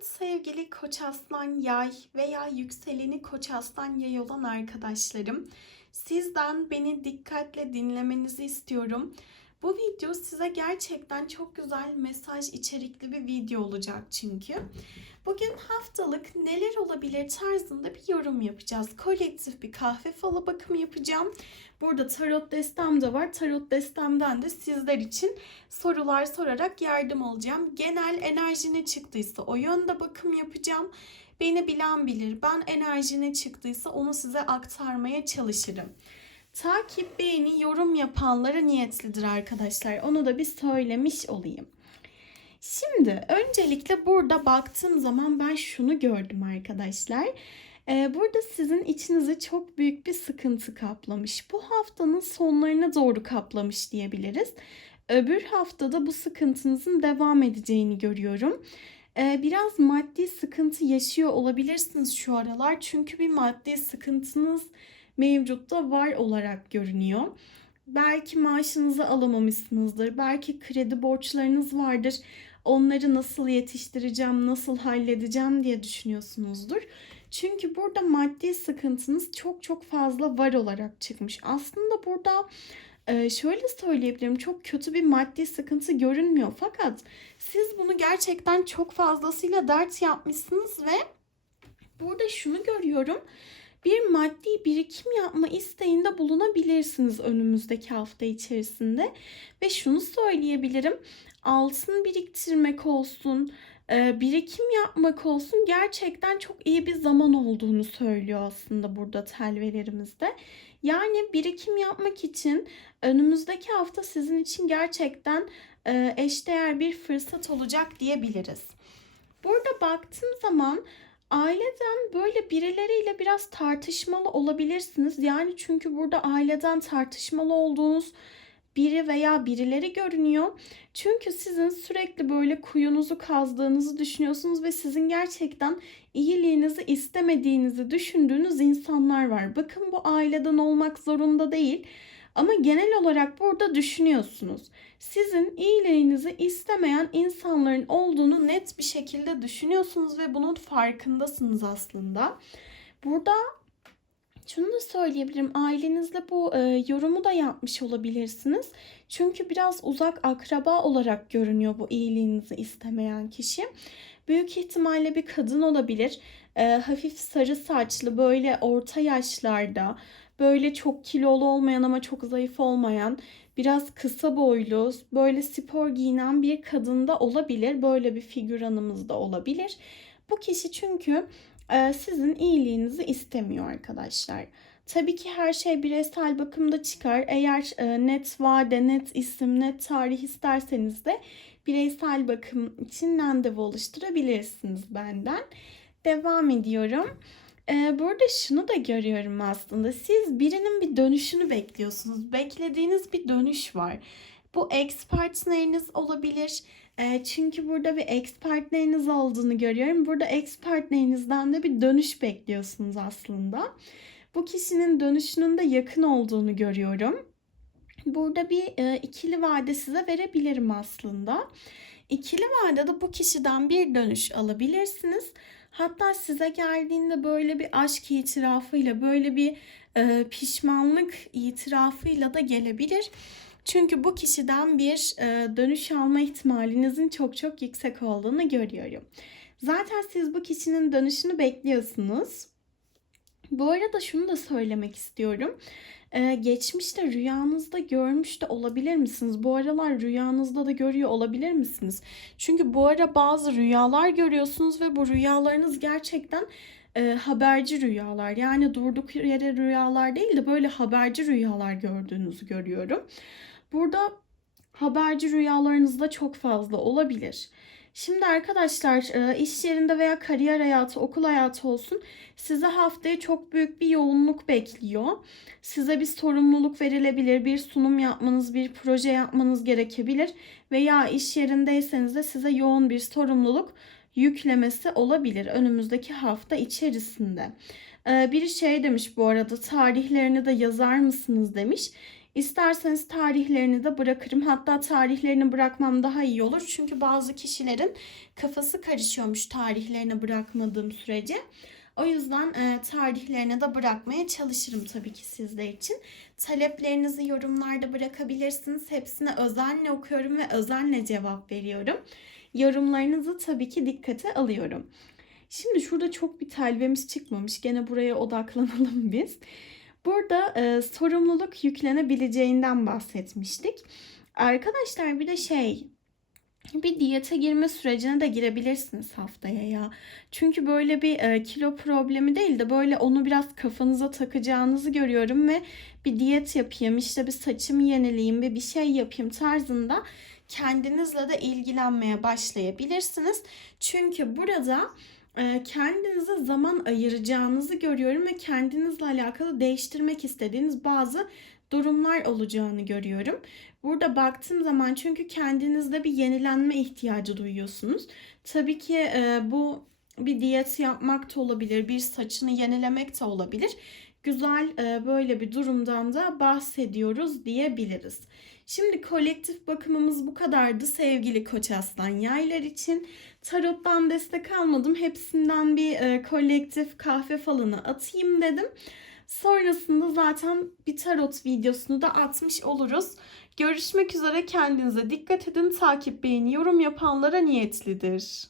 Evet sevgili Koç Aslan Yay veya yükseleni Koç Aslan Yay olan arkadaşlarım. Sizden beni dikkatle dinlemenizi istiyorum. Bu video size gerçekten çok güzel mesaj içerikli bir video olacak çünkü. Bugün haftalık neler olabilir tarzında bir yorum yapacağız. Kolektif bir kahve falı bakımı yapacağım. Burada tarot destem de var. Tarot destemden de sizler için sorular sorarak yardım alacağım. Genel enerji ne çıktıysa o yönde bakım yapacağım. Beni bilen bilir. Ben enerji ne çıktıysa onu size aktarmaya çalışırım. Takip, beğeni, yorum yapanlara niyetlidir arkadaşlar. Onu da bir söylemiş olayım. Şimdi öncelikle burada baktığım zaman ben şunu gördüm arkadaşlar. Ee, burada sizin içinizi çok büyük bir sıkıntı kaplamış. Bu haftanın sonlarına doğru kaplamış diyebiliriz. Öbür haftada bu sıkıntınızın devam edeceğini görüyorum. Ee, biraz maddi sıkıntı yaşıyor olabilirsiniz şu aralar. Çünkü bir maddi sıkıntınız mevcutta var olarak görünüyor. Belki maaşınızı alamamışsınızdır. Belki kredi borçlarınız vardır. Onları nasıl yetiştireceğim, nasıl halledeceğim diye düşünüyorsunuzdur. Çünkü burada maddi sıkıntınız çok çok fazla var olarak çıkmış. Aslında burada e, şöyle söyleyebilirim çok kötü bir maddi sıkıntı görünmüyor. Fakat siz bunu gerçekten çok fazlasıyla dert yapmışsınız ve burada şunu görüyorum. Bir maddi birikim yapma isteğinde bulunabilirsiniz önümüzdeki hafta içerisinde. Ve şunu söyleyebilirim. Altın biriktirmek olsun, e, birikim yapmak olsun gerçekten çok iyi bir zaman olduğunu söylüyor aslında burada telvelerimizde. Yani birikim yapmak için önümüzdeki hafta sizin için gerçekten e, eşdeğer bir fırsat olacak diyebiliriz. Burada baktığım zaman aileden böyle birileriyle biraz tartışmalı olabilirsiniz. Yani çünkü burada aileden tartışmalı olduğunuz biri veya birileri görünüyor. Çünkü sizin sürekli böyle kuyunuzu kazdığınızı düşünüyorsunuz ve sizin gerçekten iyiliğinizi istemediğinizi düşündüğünüz insanlar var. Bakın bu aileden olmak zorunda değil. Ama genel olarak burada düşünüyorsunuz. Sizin iyiliğinizi istemeyen insanların olduğunu net bir şekilde düşünüyorsunuz ve bunun farkındasınız aslında. Burada şunu da söyleyebilirim. Ailenizle bu e, yorumu da yapmış olabilirsiniz. Çünkü biraz uzak akraba olarak görünüyor bu iyiliğinizi istemeyen kişi. Büyük ihtimalle bir kadın olabilir. E, hafif sarı saçlı, böyle orta yaşlarda, böyle çok kilolu olmayan ama çok zayıf olmayan, biraz kısa boylu, böyle spor giyinen bir kadın da olabilir. Böyle bir figüranımız da olabilir. Bu kişi çünkü e, sizin iyiliğinizi istemiyor arkadaşlar. Tabii ki her şey bireysel bakımda çıkar. Eğer e, net vade, net isim, net tarih isterseniz de bireysel bakım için randevu oluşturabilirsiniz benden. Devam ediyorum. E, burada şunu da görüyorum aslında. Siz birinin bir dönüşünü bekliyorsunuz. Beklediğiniz bir dönüş var. Bu ex partneriniz olabilir. E, çünkü burada bir ex partneriniz olduğunu görüyorum. Burada ex partnerinizden de bir dönüş bekliyorsunuz aslında. Bu kişinin dönüşünün de yakın olduğunu görüyorum. Burada bir e, ikili vade size verebilirim aslında. İkili vadede bu kişiden bir dönüş alabilirsiniz. Hatta size geldiğinde böyle bir aşk itirafıyla, böyle bir e, pişmanlık itirafıyla da gelebilir. Çünkü bu kişiden bir e, dönüş alma ihtimalinizin çok çok yüksek olduğunu görüyorum. Zaten siz bu kişinin dönüşünü bekliyorsunuz. Bu arada şunu da söylemek istiyorum. Ee, geçmişte rüyanızda görmüş de olabilir misiniz? Bu aralar rüyanızda da görüyor olabilir misiniz? Çünkü bu ara bazı rüyalar görüyorsunuz ve bu rüyalarınız gerçekten e, haberci rüyalar. Yani durduk yere rüyalar değil de böyle haberci rüyalar gördüğünüzü görüyorum. Burada haberci rüyalarınız da çok fazla olabilir. Şimdi arkadaşlar e, iş yerinde veya kariyer hayatı, okul hayatı olsun size haftaya çok büyük bir yoğunluk bekliyor. Size bir sorumluluk verilebilir, bir sunum yapmanız, bir proje yapmanız gerekebilir veya iş yerindeyseniz de size yoğun bir sorumluluk yüklemesi olabilir önümüzdeki hafta içerisinde. E, biri şey demiş bu arada tarihlerini de yazar mısınız demiş. İsterseniz tarihlerini de bırakırım. Hatta tarihlerini bırakmam daha iyi olur. Çünkü bazı kişilerin kafası karışıyormuş tarihlerini bırakmadığım sürece. O yüzden e, tarihlerini de bırakmaya çalışırım tabii ki sizler için. Taleplerinizi yorumlarda bırakabilirsiniz. Hepsini özenle okuyorum ve özenle cevap veriyorum. Yorumlarınızı tabii ki dikkate alıyorum. Şimdi şurada çok bir telvemiz çıkmamış. Gene buraya odaklanalım biz. Burada e, sorumluluk yüklenebileceğinden bahsetmiştik. Arkadaşlar bir de şey bir diyete girme sürecine de girebilirsiniz haftaya ya. Çünkü böyle bir e, kilo problemi değil de böyle onu biraz kafanıza takacağınızı görüyorum ve bir diyet yapayım, işte bir saçımı yenileyim ve bir şey yapayım tarzında kendinizle de ilgilenmeye başlayabilirsiniz. Çünkü burada kendinize zaman ayıracağınızı görüyorum ve kendinizle alakalı değiştirmek istediğiniz bazı durumlar olacağını görüyorum. Burada baktığım zaman çünkü kendinizde bir yenilenme ihtiyacı duyuyorsunuz. Tabii ki e, bu bir diyet yapmak da olabilir, bir saçını yenilemek de olabilir. Güzel e, böyle bir durumdan da bahsediyoruz diyebiliriz. Şimdi kolektif bakımımız bu kadardı sevgili Koç Aslan yaylar için. Tarot'tan destek almadım. Hepsinden bir e, kolektif kahve falını atayım dedim. Sonrasında zaten bir tarot videosunu da atmış oluruz. Görüşmek üzere kendinize dikkat edin. Takip, beğeni, yorum yapanlara niyetlidir.